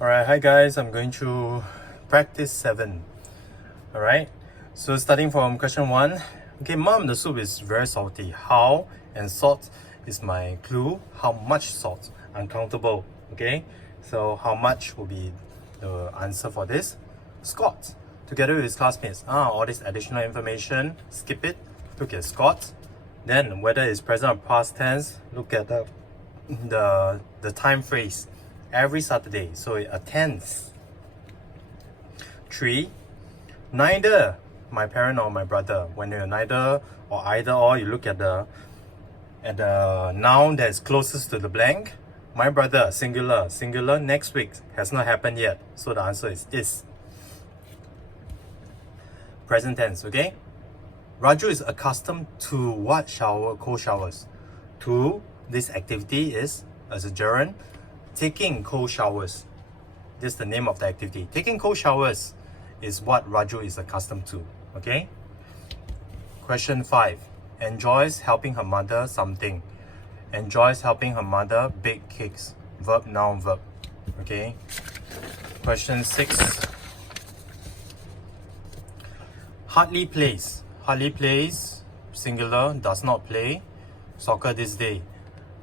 Alright, hi guys, I'm going to practice 7. Alright, so starting from question 1. Okay, mom, the soup is very salty. How? And salt is my clue. How much salt? Uncountable. Okay, so how much will be the answer for this? Scott, together with his classmates. All this additional information, skip it. Look at Scott. Then whether it's present or past tense, look at the time phrase. Every Saturday, so it attends. 3. Neither my parent or my brother. When you're neither or either or, you look at the noun that's closest to the blank. My brother, singular. Singular next week has not happened yet, so the answer is. Present tense, okay? Raju is accustomed to what shower? Cold showers. To this activity is, as a gerund, taking cold showers. This is the name of the activity. Taking cold showers is what Raju is accustomed to. Okay? Question 5. Enjoys helping her mother something. Enjoys helping her mother bake cakes. Verb, noun, verb. Okay? Question 6. Hardly plays. Hardly plays, singular, does not play soccer this day.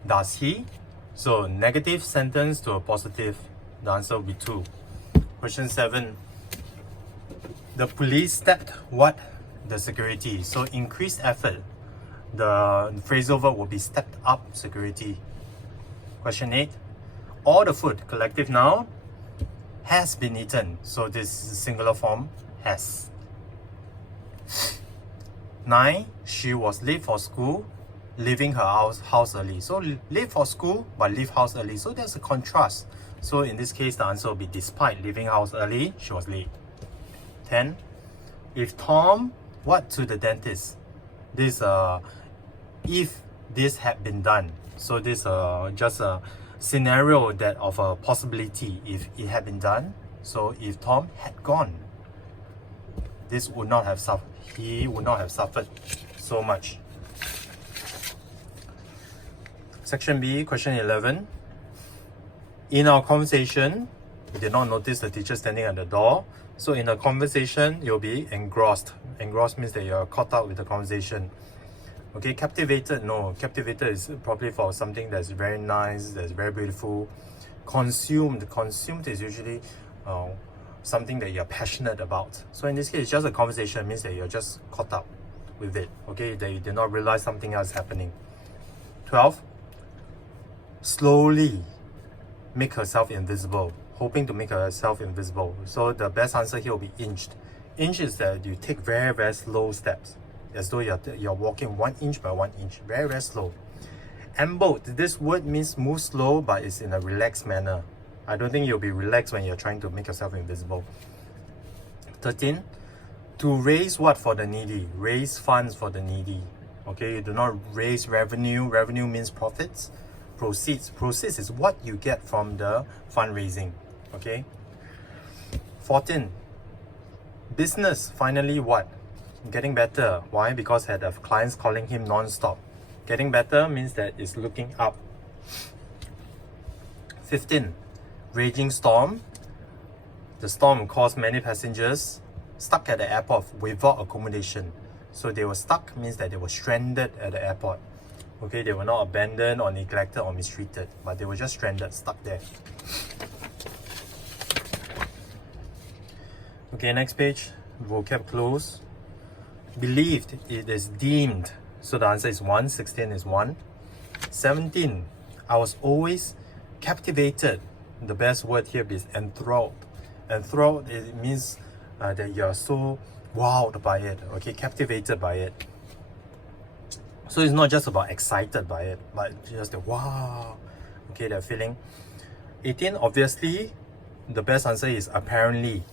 Does he? So negative sentence to a positive, the answer will be 2. Question 7. The police stepped what? The security. So increased effort. The phrasal verb will be stepped up security. Question 8. All the food, collective noun, has been eaten. So this is singular form, has. 9. She was late for school, leaving her house early. So late for school but leave house early. So there's a contrast. So in this case, the answer will be despite leaving house early, she was late. 10. If Tom, what to the dentist? This if this had been done. So this just a scenario that of a possibility if it had been done. So if Tom had gone, this would not have suffered. He would not have suffered so much. Section B, question 11. In our conversation, we did not notice the teacher standing at the door. So in a conversation, you'll be engrossed. Engrossed means that you're caught up with the conversation. Okay, captivated, no. Captivated is probably for something that's very nice, that's very beautiful. Consumed. Consumed is usually something that you're passionate about. So in this case, it's just a conversation. It means that you're just caught up with it. Okay, that you did not realize something else happening. 12. Slowly make herself invisible. Hoping to make herself invisible. So the best answer here will be inched. Inch is that you take very, very slow steps. As though you're walking 1 inch by 1 inch. Very, very slow. Ambled. This word means move slow, but it's in a relaxed manner. I don't think you'll be relaxed when you're trying to make yourself invisible. 13. To raise what for the needy? Raise funds for the needy. Okay, you do not raise revenue. Revenue means profits. Proceeds. Proceeds is what you get from the fundraising. Okay. 14. Business. Finally what? Getting better. Why? Because had of clients calling him non-stop. Getting better means that it's looking up. 15. Raging storm. The storm caused many passengers stuck at the airport without accommodation. So they were stuck means that they were stranded at the airport. Okay, they were not abandoned or neglected or mistreated, but they were just stranded, stuck there. Okay, next page. Vocab close. Believed, it is deemed. So the answer is 1. 16 is 1. 17. I was always captivated. The best word here is enthralled. Enthralled, it means that you're so wowed by it, okay, captivated by it. So it's not just about excited by it, but just the wow, okay, that feeling. 18, obviously, the best answer is apparently.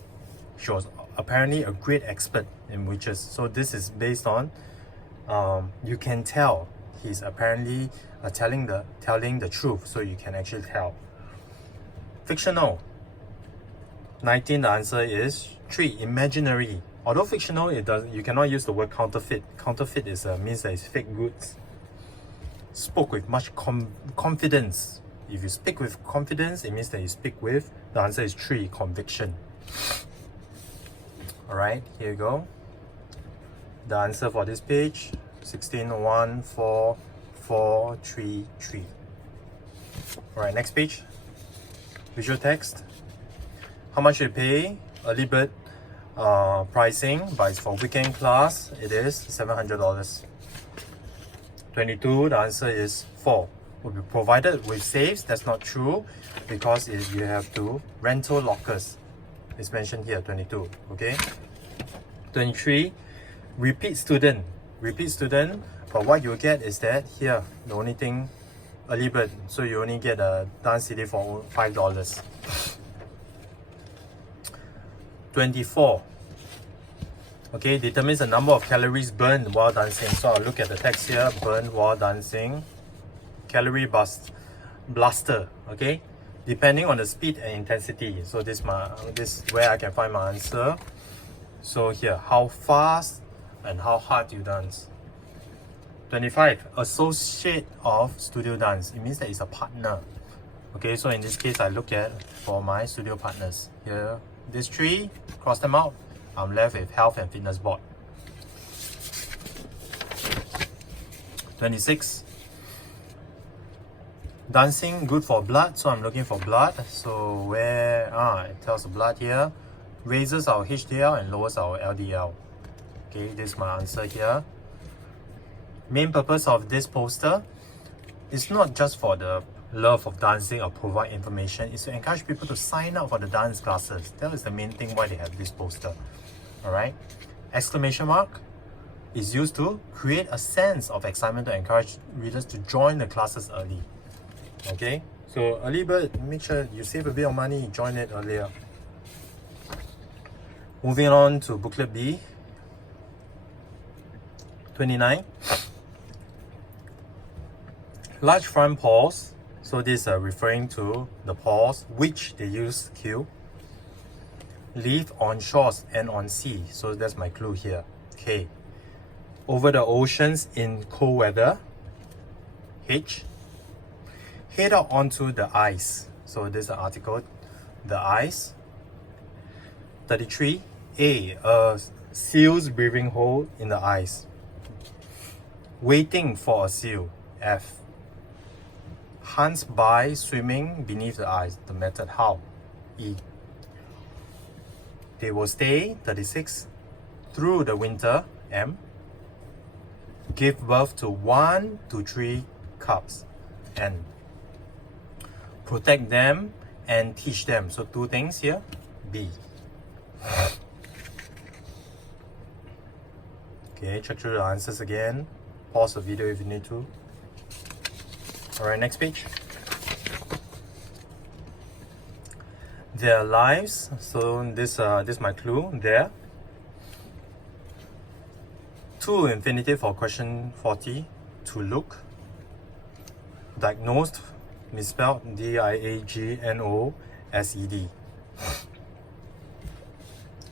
She was apparently a great expert in witches. So this is based on, you can tell he's apparently telling the truth, so you can actually tell. Fictional. 19, the answer is 3. Imaginary. Although fictional, you cannot use the word counterfeit. Counterfeit is means that it's fake goods. Spoke with much confidence. If you speak with confidence, it means that you speak with, the answer is 3, conviction. Alright, here you go. The answer for this page, 16, 1, 4, 4, 3, 3. Alright, next page. Visual text. How much you pay? Early bird pricing, but it's for weekend class. It is $700. 22, the answer is 4. Will be provided with safes. That's not true because you have to rental lockers. It's mentioned here, 22. Okay. 23, repeat student. Repeat student, but what you get is that here, the only thing, early bird, so you only get a dance CD for $5. 24. Okay, determines the number of calories burned while dancing. So I'll look at the text here, burned while dancing. Calorie blaster, okay? Depending on the speed and intensity. So this is where I can find my answer. So here, how fast and how hard you dance. 25, associate of studio dance. It means that it's a partner. Okay, so in this case, I look at for my studio partners. Here, these 3, cross them out. I'm left with Health and Fitness Board. 26. Dancing good for blood, so I'm looking for blood. So where it tells the blood here. Raises our HDL and lowers our LDL. Okay, this is my answer here. Main purpose of this poster is not just for the love of dancing or provide information, it's to encourage people to sign up for the dance classes. That is the main thing why they have this poster. Alright, exclamation mark is used to create a sense of excitement to encourage readers to join the classes early. Okay, so early bird, make sure you save a bit of money, join it earlier. Moving on to booklet B. 29. Large front paws, so these are referring to the paws which they use to kill. Live on shores and on sea, so that's my clue here. K. Over the oceans in cold weather. H. Head out onto the ice, so this is the article, the ice. 33. A seal's breathing hole in the ice. Waiting for a seal. F. Hunts by swimming beneath the ice. The method how? E. They will stay, 36, through the winter. M. Give birth to 1 to 3 cubs. N. Protect them and teach them. So 2 things here. B. Okay, check through the answers again. Pause the video if you need to. Alright, next page. Their lives. So this is my clue there. To infinitive for question 40. To look. Diagnosed, misspelled, D-I-A-G-N-O-S-E-D.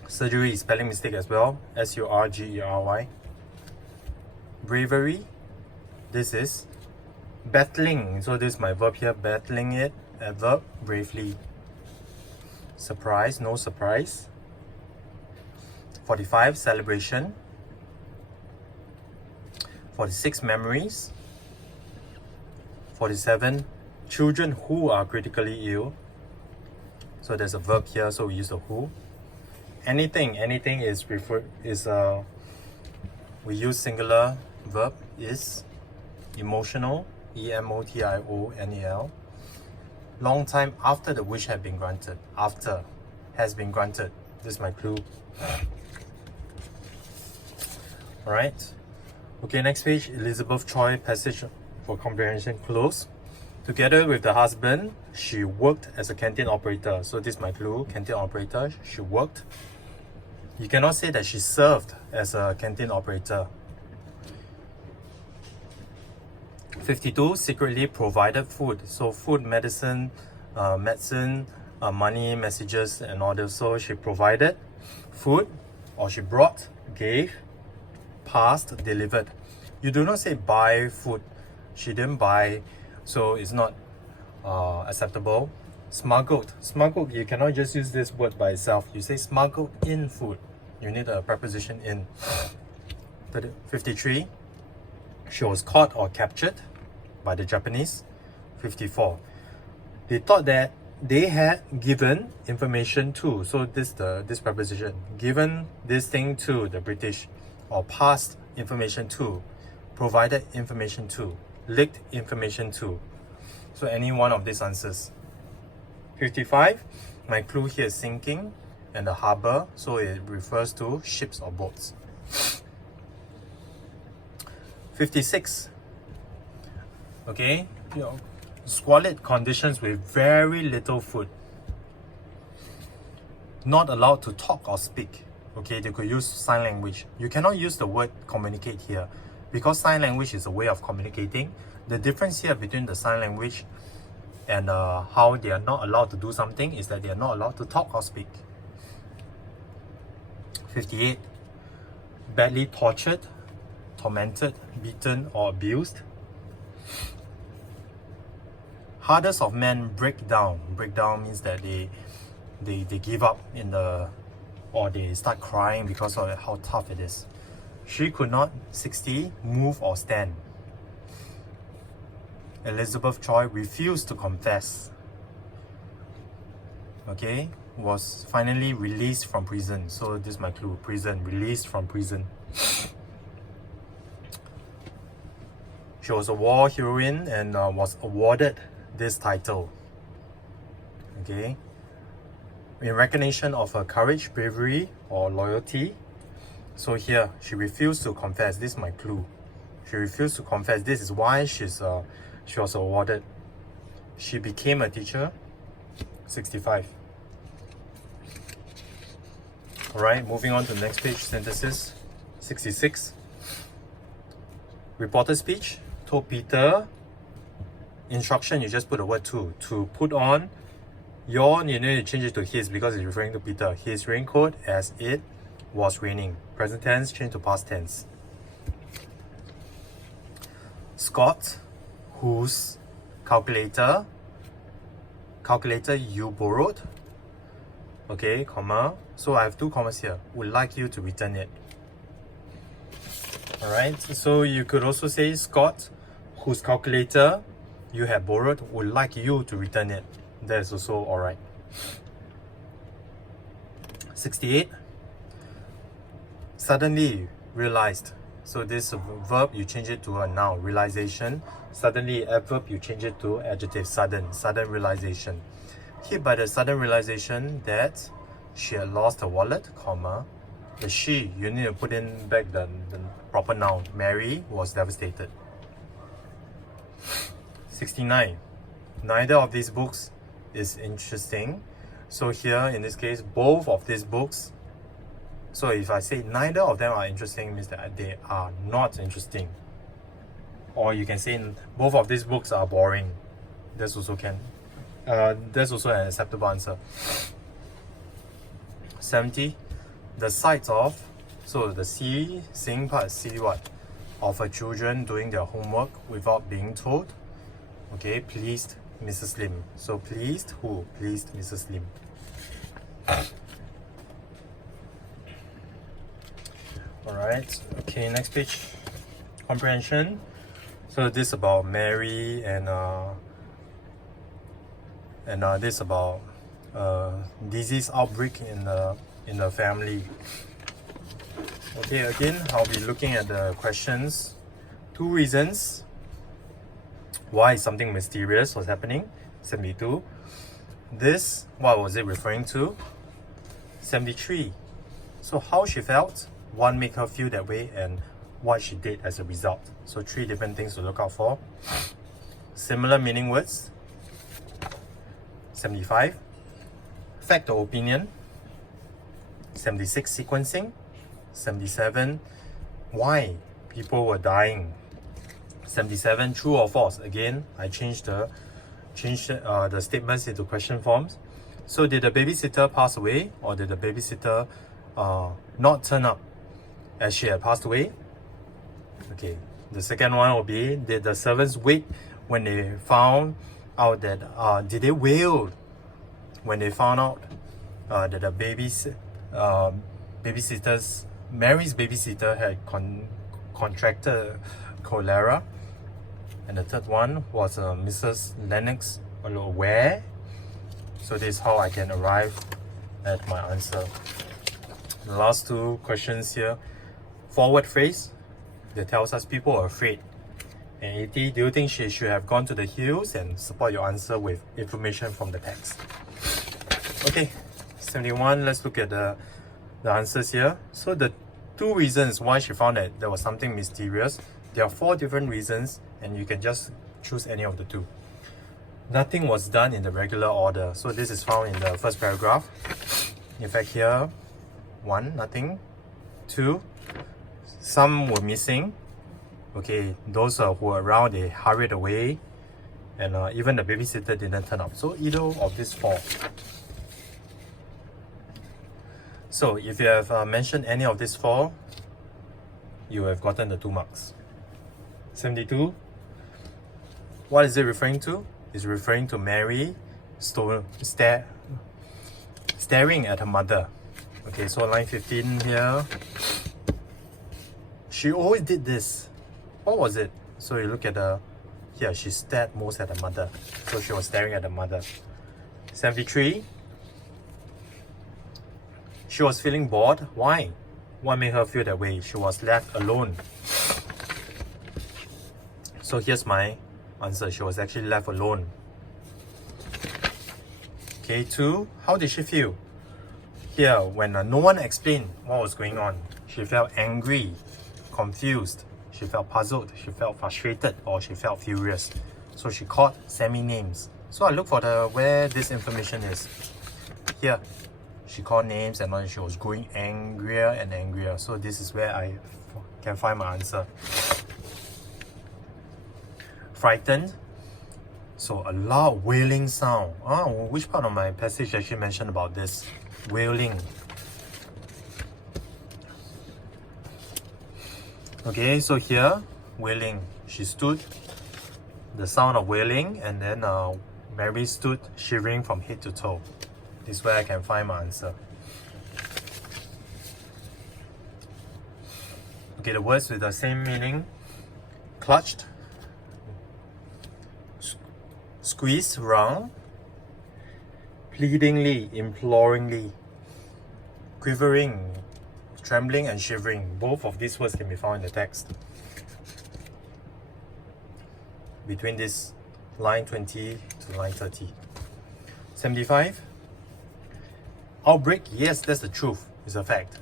Surgery, spelling mistake as well, S-U-R-G-E-R-Y. Bravery, this is battling, so this is my verb here, battling it, adverb, bravely. Surprise, no surprise. 45, celebration. 46, memories. 47, children who are critically ill. So there's a verb here, so we use the who. Anything is we use singular verb is emotional, E-M-O-T-I-O-N-E-L. Long time after the wish had been granted. After has been granted. This is my clue. Alright. Okay, next page, Elizabeth Choi passage for comprehension close. Together with the husband, she worked as a canteen operator. So this is my clue, canteen operator, she worked. You cannot say that she served as a canteen operator. 52, secretly provided food. So food, medicine, money, messages and all this. So she provided food, or she brought, gave, passed, delivered. You do not say buy food. She didn't buy, so it's not acceptable. Smuggled. Smuggled, you cannot just use this word by itself. You say smuggled in food. You need a preposition in. 53. She was caught or captured by the Japanese. 54. They thought that they had given information to. So this preposition. Given this thing to the British, or passed information to, provided information to, leaked information to. So any one of these answers. 55. My clue here is sinking and the harbor, so it refers to ships or boats. 56. Okay, squalid conditions with very little food. Not allowed to talk or speak. Okay, they could use sign language. You cannot use the word communicate here because sign language is a way of communicating. The difference here between the sign language and how they are not allowed to do something is that they are not allowed to talk or speak. 58. Badly tortured, tormented, beaten or abused. Hardest of men break down. Break down means that they give up in the, or they start crying because of how tough it is. She could not, 60, move or stand. Elizabeth Choi refused to confess. Okay, was finally released from prison. So this is my clue, prison, released from prison. She was a war heroine and was awarded this title. Okay, in recognition of her courage, bravery or loyalty. So here, she refused to confess. This is my clue. She refused to confess. This is why she was awarded. She became a teacher. 65. Alright, moving on to the next page, synthesis. 66. Reporter speech. Told Peter, instruction, you just put the word to put on your, you need to change it to his because it's referring to Peter. His raincoat as it was raining. Present tense change to past tense. Scott, whose calculator you borrowed. Okay, comma. So I have two commas here. Would like you to return it. Alright, so you could also say Scott, whose calculator you have borrowed, would like you to return it. That is also alright. 68. Suddenly realized. So this verb, you change it to a noun, realization. Suddenly, adverb, you change it to adjective, sudden realization. Hit by the sudden realization that she had lost her wallet, comma. The she, you need to put in back the proper noun. Mary was devastated. 69. Neither of these books is interesting. So here, in this case, both of these books. So if I say neither of them are interesting, means that they are not interesting. Or you can say both of these books are boring. That's also that's also an acceptable answer. 70. The sight of, so the seeing part, see what? Of her children doing their homework without being told. Okay, pleased Mrs. Lim. So pleased who? Pleased Mrs. Lim. Alright, okay, next page. Comprehension. So this about Mary and this about disease outbreak in the family. Okay, again, I'll be looking at the questions. 2 reasons why something mysterious was happening. 72. This, what was it referring to? 73. So how she felt, what made her feel that way, and what she did as a result. So 3 different things to look out for. Similar meaning words. 75. Fact or opinion. 76. Sequencing. 77. Why people were dying. 77. True or false. Again, I changed the statements into question forms. So did the babysitter pass away, or did the babysitter not turn up as she had passed away? Okay, the second one will be, did the servants wait when they found out that did they wail when they found out that the Mary's babysitter had contracted cholera? And the third one was Mrs. Lennox aware? So this is how I can arrive at my answer. The last two questions here. Forward phrase that tells us people are afraid. And 80, do you think she should have gone to the hills? And support your answer with information from the text. Okay, 71, let's look at the answers here. So the two reasons why she found that there was something mysterious. There are 4 different reasons and you can just choose any of the 2. Nothing was done in the regular order. So this is found in the first paragraph. In fact here, 1, nothing. 2, some were missing. Okay, those who were around, they hurried away. And even the babysitter didn't turn up. So either of these 4. So if you have mentioned any of these 4, you have gotten the 2 marks. 72, what is it referring to? It's referring to Mary staring at her mother. Okay, so line 15 here. She always did this. What was it? So you look at here, she stared most at her mother. So she was staring at her mother. 73, she was feeling bored. Why? What made her feel that way? She was left alone. So here's my answer. She was actually left alone. Okay, 2, how did she feel? Here, when no one explained what was going on, she felt angry, confused, she felt puzzled, she felt frustrated, or she felt furious. So she called semi-names. So I look for where this information is. Here, she called names and then she was growing angrier and angrier. So this is where I can find my answer. Frightened. So a loud wailing sound. Which part of my passage actually mentioned about this? Wailing. Okay, so here, wailing. She stood, the sound of wailing, and then Mary stood shivering from head to toe. This is where I can find my answer. Okay, the words with the same meaning. Clutched, squeezed round, pleadingly, imploringly, quivering, trembling and shivering. Both of these words can be found in the text. Between this line 20 to line 30. 75. Outbreak, yes, that's the truth. It's a fact.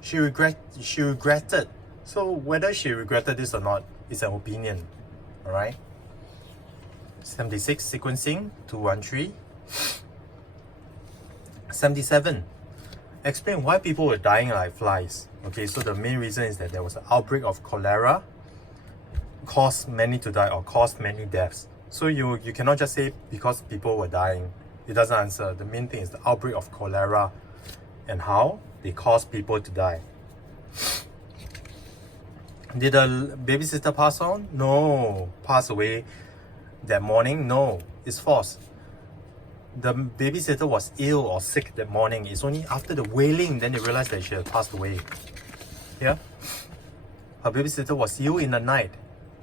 She regretted. So whether she regretted this or not, it's an opinion. Alright? 76. Sequencing, 213. 77. Explain why people were dying like flies. Okay, so the main reason is that there was an outbreak of cholera, caused many to die or caused many deaths. So you cannot just say because people were dying. It doesn't answer. The main thing is the outbreak of cholera and how they caused people to die. Did the babysitter pass on? No. Pass away that morning? No. It's false. The babysitter was ill or sick that morning. It's only after the wailing then they realized that she had passed away. Yeah? Her babysitter was ill in the night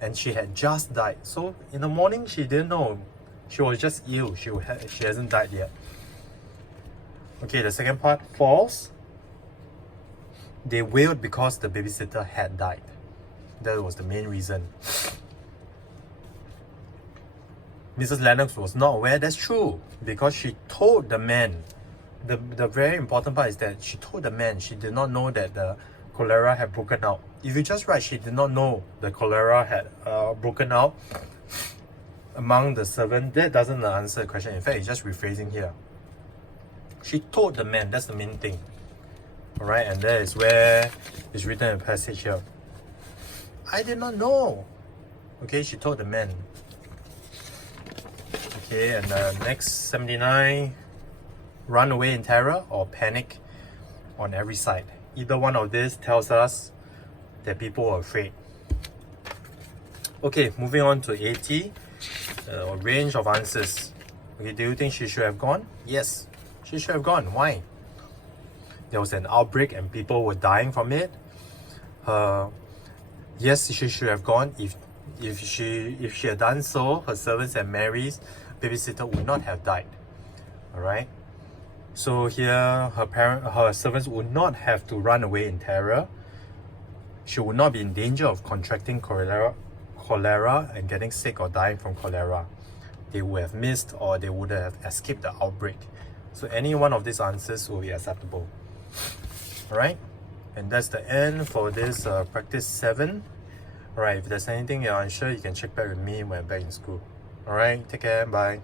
and she had just died. So in the morning she didn't know. She was just ill. She hasn't died yet. Okay, the second part, false. They wailed because the babysitter had died. That was the main reason. Mrs. Lennox was not aware. That's true, because she told the man. The very important part is that she told the man. She did not know that the cholera had broken out. If you just write, she did not know the cholera had broken out among the servants, that doesn't answer the question. In fact, it's just rephrasing here. She told the man. That's the main thing. Alright, and that is where it's written in the passage here. I did not know. Okay, she told the man. Okay, and next, 79. Run away in terror or panic on every side. Either one of this tells us that people are afraid. Okay, moving on to 80. a range of answers. Okay, do you think she should have gone? Yes, she should have gone. Why? There was an outbreak and people were dying from it. Yes, she should have gone. If she had done so, her servants and Mary's babysitter would not have died. All right. So here, her servants would not have to run away in terror. She would not be in danger of contracting cholera and getting sick or dying from cholera. They would have missed or they would have escaped the outbreak. So any one of these answers will be acceptable. Alright, and that's the end for this practice 7. Alright, if there's anything you're unsure, you can check back with me when I'm back in school. Alright, take care, bye.